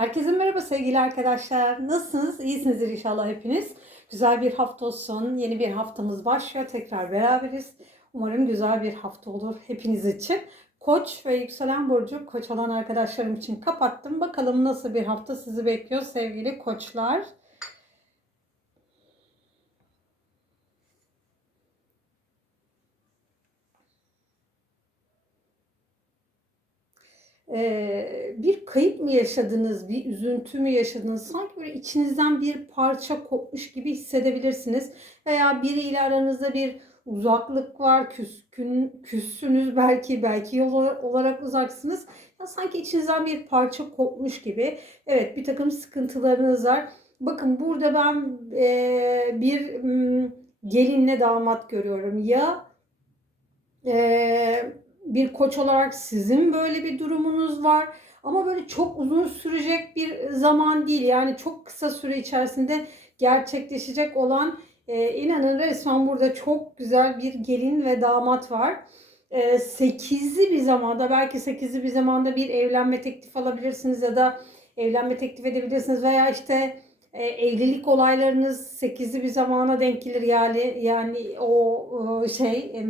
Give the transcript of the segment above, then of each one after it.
Herkese merhaba sevgili arkadaşlar. Nasılsınız? İyisinizdir inşallah hepiniz. Güzel bir hafta olsun. Yeni bir haftamız başlıyor. Tekrar beraberiz. Umarım güzel bir hafta olur hepiniz için. Koç ve yükselen burcu koç olan arkadaşlarım için kapattım. Bakalım nasıl bir hafta sizi bekliyor sevgili koçlar. Ee, bir kayıp mı yaşadınız, bir üzüntü mü yaşadınız? Sanki böyle içinizden bir parça kopmuş gibi hissedebilirsiniz. Veya biriyle aranızda bir uzaklık var, küskün, küssünüz belki, belki yol olarak uzaksınız. Ya sanki içinizden bir parça kopmuş gibi. Evet, bir takım sıkıntılarınız var. Bakın burada ben e, bir gelinle damat görüyorum. Ya e, bir koç olarak sizin böyle bir durumunuz var. Ama böyle çok uzun sürecek bir zaman değil. Yani çok kısa süre içerisinde gerçekleşecek olan e, inanın resmen burada çok güzel bir gelin ve damat var. E, sekizli bir zamanda belki sekizli bir zamanda bir evlenme teklif alabilirsiniz ya da evlenme teklif edebilirsiniz veya işte e, evlilik olaylarınız sekizli bir zamana denk gelir yani yani o e, şey e,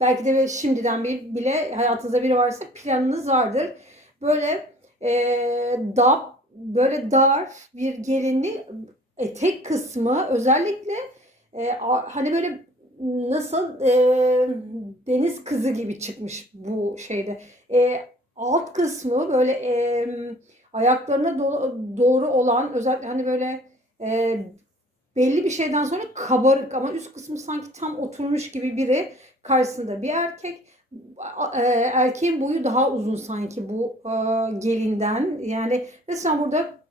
Belki de şimdiden bir bile hayatınızda biri varsa planınız vardır. Böyle e, da böyle dar bir gelinli etek kısmı özellikle e, hani böyle nasıl e, deniz kızı gibi çıkmış bu şeyde. E, alt kısmı böyle e, ayaklarına do- doğru olan özellikle hani böyle e, belli bir şeyden sonra kabarık ama üst kısmı sanki tam oturmuş gibi biri karşısında bir erkek e, erkeğin boyu daha uzun sanki bu e, gelinden. Yani mesela burada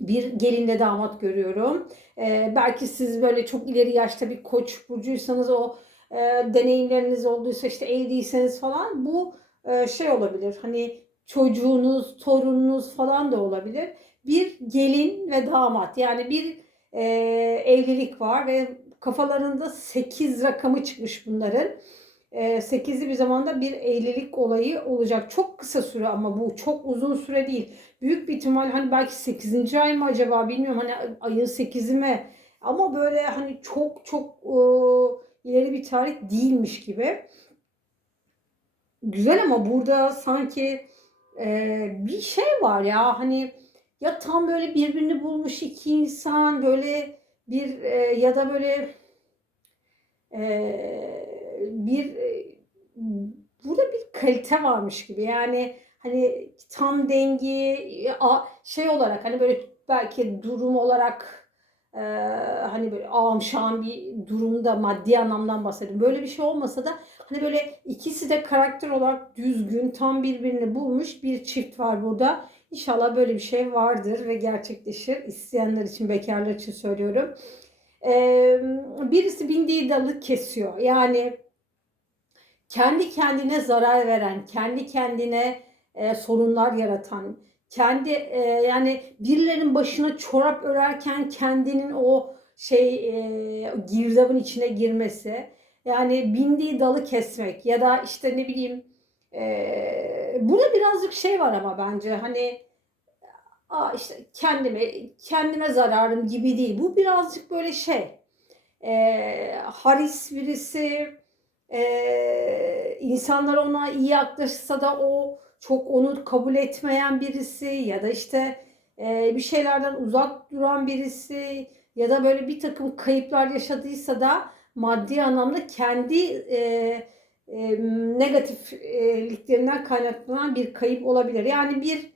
bir gelinle damat görüyorum. E, belki siz böyle çok ileri yaşta bir koç burcuysanız o deneyimleriniz olduysa işte evliyseniz falan bu şey olabilir. Hani çocuğunuz, torununuz falan da olabilir. Bir gelin ve damat yani bir evlilik var ve kafalarında 8 rakamı çıkmış bunların. 8'li e, bir zamanda bir evlilik olayı olacak. Çok kısa süre ama bu çok uzun süre değil. Büyük bir ihtimal hani belki 8. ay mı acaba bilmiyorum hani ayın 8'i mi? Ama böyle hani çok çok e, ileri bir tarih değilmiş gibi. Güzel ama burada sanki e, bir şey var ya hani ya tam böyle birbirini bulmuş iki insan böyle bir e, ya da böyle e, bir e, burada bir kalite varmış gibi yani hani tam dengi şey olarak hani böyle belki durum olarak e, hani böyle amşan bir durumda maddi anlamdan bahsediyorum. Böyle bir şey olmasa da hani böyle ikisi de karakter olarak düzgün tam birbirini bulmuş bir çift var burada. İnşallah böyle bir şey vardır ve gerçekleşir. İsteyenler için, bekarlar için söylüyorum birisi bindiği dalı kesiyor. Yani kendi kendine zarar veren, kendi kendine e, sorunlar yaratan, kendi e, yani birilerinin başına çorap örerken kendinin o şey e, girdabın içine girmesi, yani bindiği dalı kesmek ya da işte ne bileyim burada birazcık şey var ama bence hani Aa işte kendime kendime zararım gibi değil. Bu birazcık böyle şey e, haris birisi e, insanlar ona iyi yaklaşsa da o çok onu kabul etmeyen birisi ya da işte e, bir şeylerden uzak duran birisi ya da böyle bir takım kayıplar yaşadıysa da maddi anlamda kendi e, e, negatifliklerinden kaynaklanan bir kayıp olabilir. Yani bir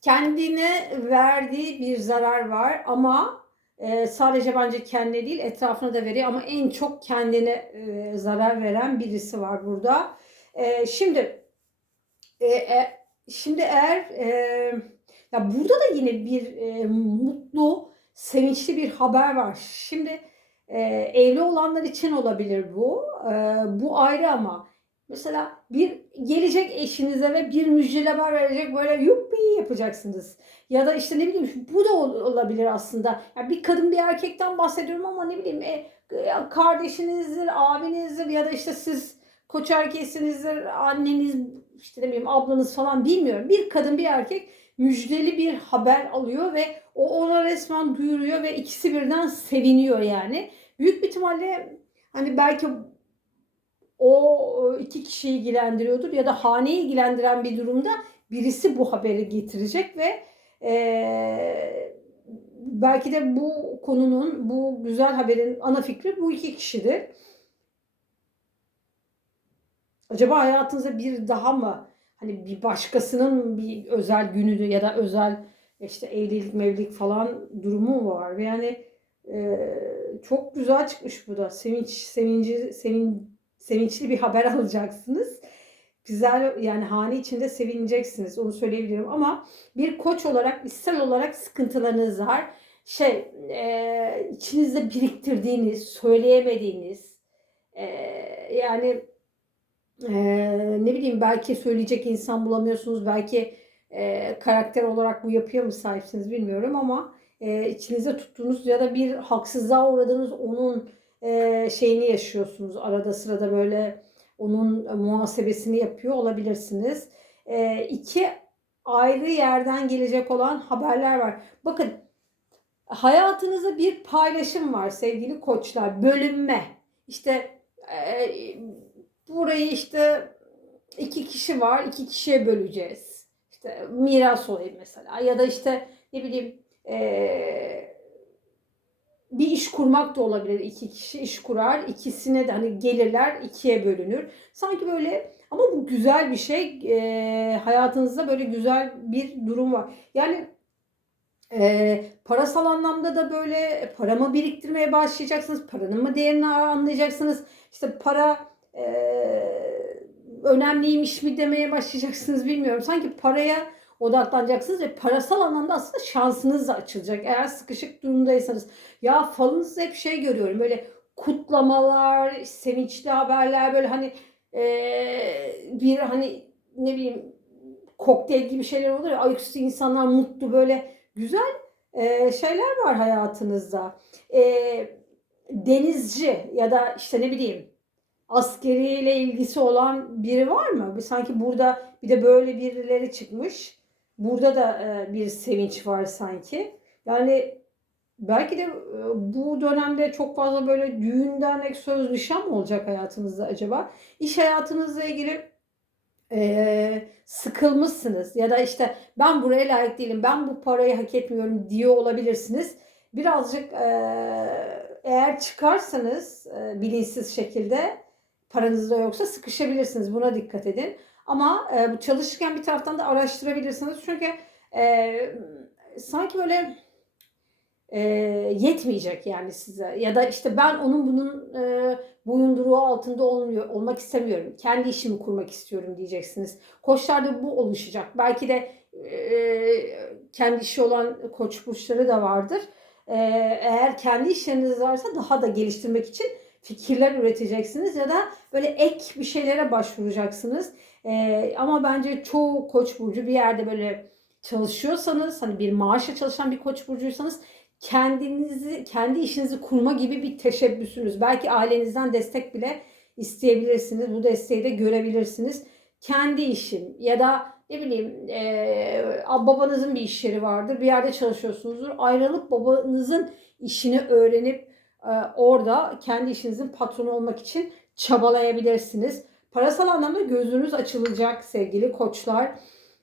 kendine verdiği bir zarar var ama e, sadece bence kendine değil etrafına da veriyor ama en çok kendine e, zarar veren birisi var burada. E, şimdi e, e, şimdi eğer e, ya burada da yine bir e, mutlu, sevinçli bir haber var. Şimdi e, evli olanlar için olabilir bu. E, bu ayrı ama Mesela bir gelecek eşinize ve bir müjdeli haber verecek böyle yuppi yapacaksınız. Ya da işte ne bileyim bu da olabilir aslında. Yani bir kadın bir erkekten bahsediyorum ama ne bileyim e, kardeşinizdir, abinizdir ya da işte siz koç erkeğisinizdir, anneniz işte ne bileyim ablanız falan bilmiyorum. Bir kadın bir erkek müjdeli bir haber alıyor ve o ona resmen duyuruyor ve ikisi birden seviniyor yani. Büyük bir ihtimalle hani belki o iki kişiyi ilgilendiriyordur ya da haneyi ilgilendiren bir durumda birisi bu haberi getirecek ve e, belki de bu konunun, bu güzel haberin ana fikri bu iki kişidir. Acaba hayatınızda bir daha mı hani bir başkasının bir özel günü ya da özel işte evlilik mevlilik falan durumu var yani e, çok güzel çıkmış bu da. Sevinç sevinci sevin, sevinçli bir haber alacaksınız. Güzel yani hane içinde sevineceksiniz onu söyleyebilirim. Ama bir koç olarak içsel olarak sıkıntılarınız var. Şey e, içinizde biriktirdiğiniz söyleyemediğiniz e, yani e, ne bileyim belki söyleyecek insan bulamıyorsunuz belki e, karakter olarak bu yapıya mı sahipsiniz bilmiyorum ama e, içinizde tuttuğunuz ya da bir haksızlığa uğradığınız onun e, şeyini yaşıyorsunuz arada sırada böyle onun muhasebesini yapıyor olabilirsiniz. E, iki ayrı yerden gelecek olan haberler var. Bakın hayatınızda bir paylaşım var sevgili koçlar. Bölünme. İşte e, burayı işte iki kişi var. iki kişiye böleceğiz. İşte miras olayım mesela. Ya da işte ne bileyim e, bir iş kurmak da olabilir. İki kişi iş kurar. ikisine de hani gelirler ikiye bölünür. Sanki böyle ama bu güzel bir şey. E, hayatınızda böyle güzel bir durum var. Yani e, parasal anlamda da böyle paramı biriktirmeye başlayacaksınız. Paranın mı değerini anlayacaksınız. İşte para e, önemliymiş mi demeye başlayacaksınız bilmiyorum. Sanki paraya odaklanacaksınız ve parasal anlamda aslında şansınız da açılacak. Eğer sıkışık durumdaysanız. Ya falınızda hep şey görüyorum böyle kutlamalar, sevinçli haberler böyle hani ee, bir hani ne bileyim kokteyl gibi şeyler olur ya ayaküstü insanlar mutlu böyle güzel e, şeyler var hayatınızda. E, denizci ya da işte ne bileyim askeriyle ilgisi olan biri var mı? Sanki burada bir de böyle birileri çıkmış. Burada da e, bir sevinç var sanki. Yani belki de e, bu dönemde çok fazla böyle düğün, dernek, söz, nişan mı olacak hayatınızda acaba? İş hayatınızla ilgili e, sıkılmışsınız ya da işte ben buraya layık değilim, ben bu parayı hak etmiyorum diyor olabilirsiniz. Birazcık eğer çıkarsanız bilinçsiz şekilde paranızda yoksa sıkışabilirsiniz. Buna dikkat edin. Ama e, çalışırken bir taraftan da araştırabilirsiniz. Çünkü e, sanki böyle e, yetmeyecek yani size. Ya da işte ben onun bunun e, boyunduruğu altında olmuyor, olmak istemiyorum. Kendi işimi kurmak istiyorum diyeceksiniz. Koçlarda bu oluşacak. Belki de e, kendi işi olan koç burçları da vardır. E, eğer kendi işleriniz varsa daha da geliştirmek için fikirler üreteceksiniz ya da böyle ek bir şeylere başvuracaksınız. Ee, ama bence çoğu koç burcu bir yerde böyle çalışıyorsanız hani bir maaşla çalışan bir koç burcuysanız kendinizi kendi işinizi kurma gibi bir teşebbüsünüz. Belki ailenizden destek bile isteyebilirsiniz. Bu desteği de görebilirsiniz. Kendi işim ya da ne bileyim e, babanızın bir iş yeri vardır. Bir yerde çalışıyorsunuzdur. Ayrılıp babanızın işini öğrenip orada kendi işinizin patronu olmak için çabalayabilirsiniz. Parasal anlamda gözünüz açılacak sevgili koçlar.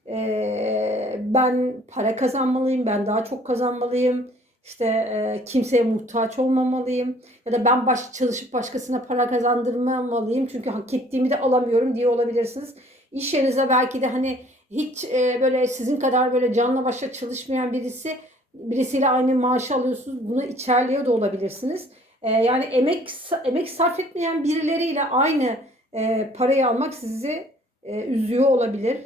E, ben para kazanmalıyım, ben daha çok kazanmalıyım. İşte e, kimseye muhtaç olmamalıyım ya da ben baş çalışıp başkasına para kazandırmamalıyım çünkü hak ettiğimi de alamıyorum diye olabilirsiniz. İş yerinize belki de hani hiç e, böyle sizin kadar böyle canla başla çalışmayan birisi birisiyle aynı maaşı alıyorsunuz. Bunu içerliyor da olabilirsiniz. E, yani emek emek sarf etmeyen birileriyle aynı e, parayı almak sizi e, üzüyor olabilir.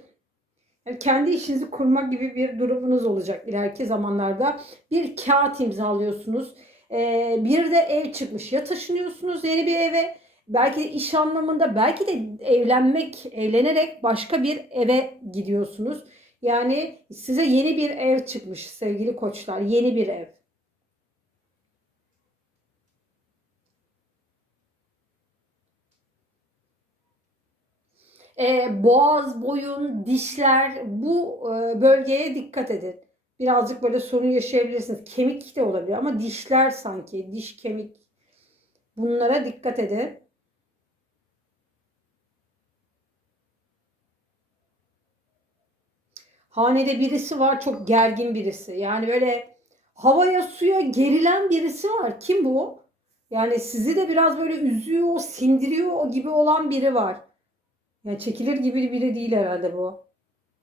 Yani kendi işinizi kurmak gibi bir durumunuz olacak ileriki zamanlarda. Bir kağıt imzalıyorsunuz. E, bir de ev çıkmış. Ya taşınıyorsunuz yeni bir eve. Belki de iş anlamında belki de evlenmek, evlenerek başka bir eve gidiyorsunuz. Yani size yeni bir ev çıkmış sevgili koçlar. Yeni bir ev. e, boğaz, boyun, dişler bu e, bölgeye dikkat edin. Birazcık böyle sorun yaşayabilirsiniz. Kemik de olabilir ama dişler sanki, diş kemik bunlara dikkat edin. Hanede birisi var çok gergin birisi. Yani böyle havaya suya gerilen birisi var. Kim bu? Yani sizi de biraz böyle üzüyor, sindiriyor gibi olan biri var. Yani çekilir gibi biri değil herhalde bu.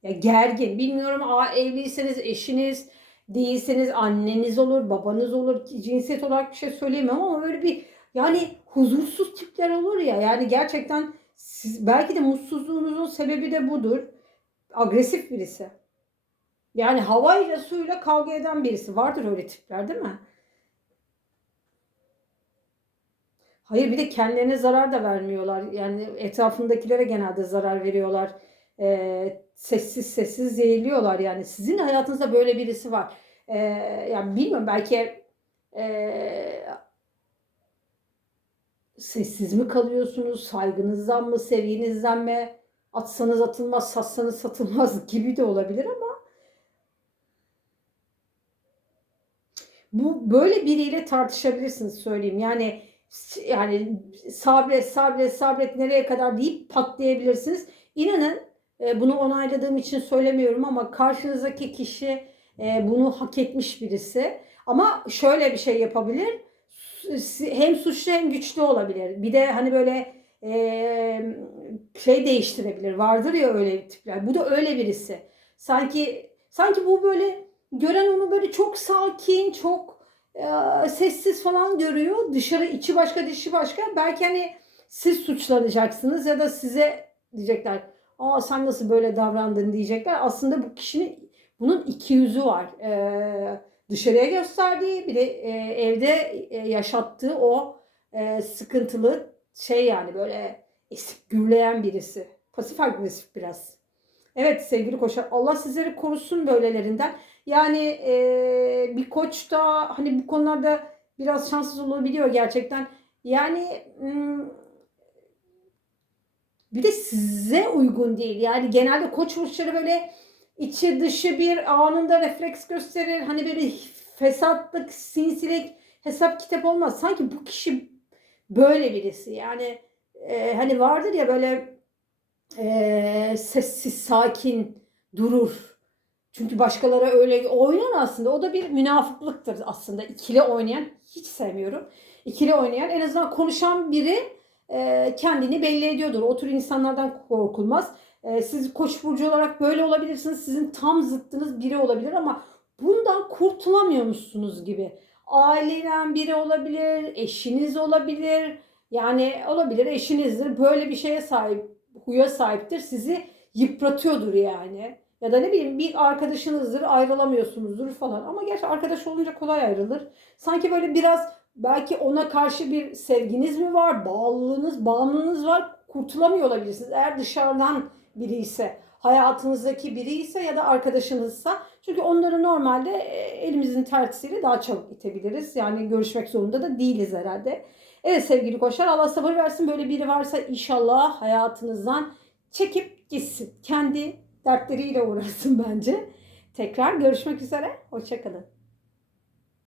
Ya gergin. Bilmiyorum a, evliyseniz eşiniz, değilseniz anneniz olur, babanız olur. Cinsiyet olarak bir şey söyleyemem ama böyle bir yani huzursuz tipler olur ya. Yani gerçekten siz belki de mutsuzluğunuzun sebebi de budur. Agresif birisi. Yani havayla suyla kavga eden birisi. Vardır öyle tipler değil mi? Hayır bir de kendilerine zarar da vermiyorlar. Yani etrafındakilere genelde zarar veriyorlar. Ee, sessiz sessiz zehirliyorlar yani. Sizin hayatınızda böyle birisi var. Ee, yani bilmiyorum belki e, sessiz mi kalıyorsunuz? Saygınızdan mı, sevginizden mi? Atsanız atılmaz, satsanız satılmaz gibi de olabilir ama bu böyle biriyle tartışabilirsiniz söyleyeyim. Yani yani sabret sabret sabret nereye kadar deyip patlayabilirsiniz. İnanın e, bunu onayladığım için söylemiyorum ama karşınızdaki kişi e, bunu hak etmiş birisi. Ama şöyle bir şey yapabilir. Hem suçlu hem güçlü olabilir. Bir de hani böyle e, şey değiştirebilir. Vardır ya öyle tipler. Bu da öyle birisi. Sanki sanki bu böyle gören onu böyle çok sakin, çok e, sessiz falan görüyor. Dışarı içi başka, dışı başka. Belki hani siz suçlanacaksınız ya da size diyecekler. Aa sen nasıl böyle davrandın diyecekler. Aslında bu kişinin bunun iki yüzü var. Ee, dışarıya gösterdiği bir de e, evde e, yaşattığı o e, sıkıntılı şey yani böyle esip gürleyen birisi. Pasif agresif biraz. Evet sevgili koçlar Allah sizleri korusun böylelerinden. Yani e, bir koç da hani bu konularda biraz şanssız olabiliyor gerçekten. Yani bir de size uygun değil. Yani genelde koç burçları böyle içi dışı bir anında refleks gösterir. Hani böyle fesatlık, sinsilik, hesap kitap olmaz. Sanki bu kişi böyle birisi. Yani e, hani vardır ya böyle e, sessiz, sakin durur. Çünkü başkaları öyle oynar aslında. O da bir münafıklıktır aslında. İkili oynayan hiç sevmiyorum. İkili oynayan en azından konuşan biri e, kendini belli ediyordur. O tür insanlardan korkulmaz. E, siz koç burcu olarak böyle olabilirsiniz. Sizin tam zıttınız biri olabilir ama bundan kurtulamıyormuşsunuz gibi. Aileden biri olabilir, eşiniz olabilir. Yani olabilir eşinizdir. Böyle bir şeye sahip, huya sahiptir. Sizi yıpratıyordur yani. Ya da ne bileyim bir arkadaşınızdır ayrılamıyorsunuzdur falan. Ama gerçi arkadaş olunca kolay ayrılır. Sanki böyle biraz belki ona karşı bir sevginiz mi var, bağlılığınız, bağımlılığınız var. Kurtulamıyor olabilirsiniz. Eğer dışarıdan biri ise, hayatınızdaki biri ise ya da arkadaşınızsa. Çünkü onları normalde e, elimizin tersiyle daha çabuk itebiliriz. Yani görüşmek zorunda da değiliz herhalde. Evet sevgili koçlar Allah sabır versin. Böyle biri varsa inşallah hayatınızdan çekip gitsin. Kendi dertleriyle uğraşsın bence. Tekrar görüşmek üzere. Hoşçakalın.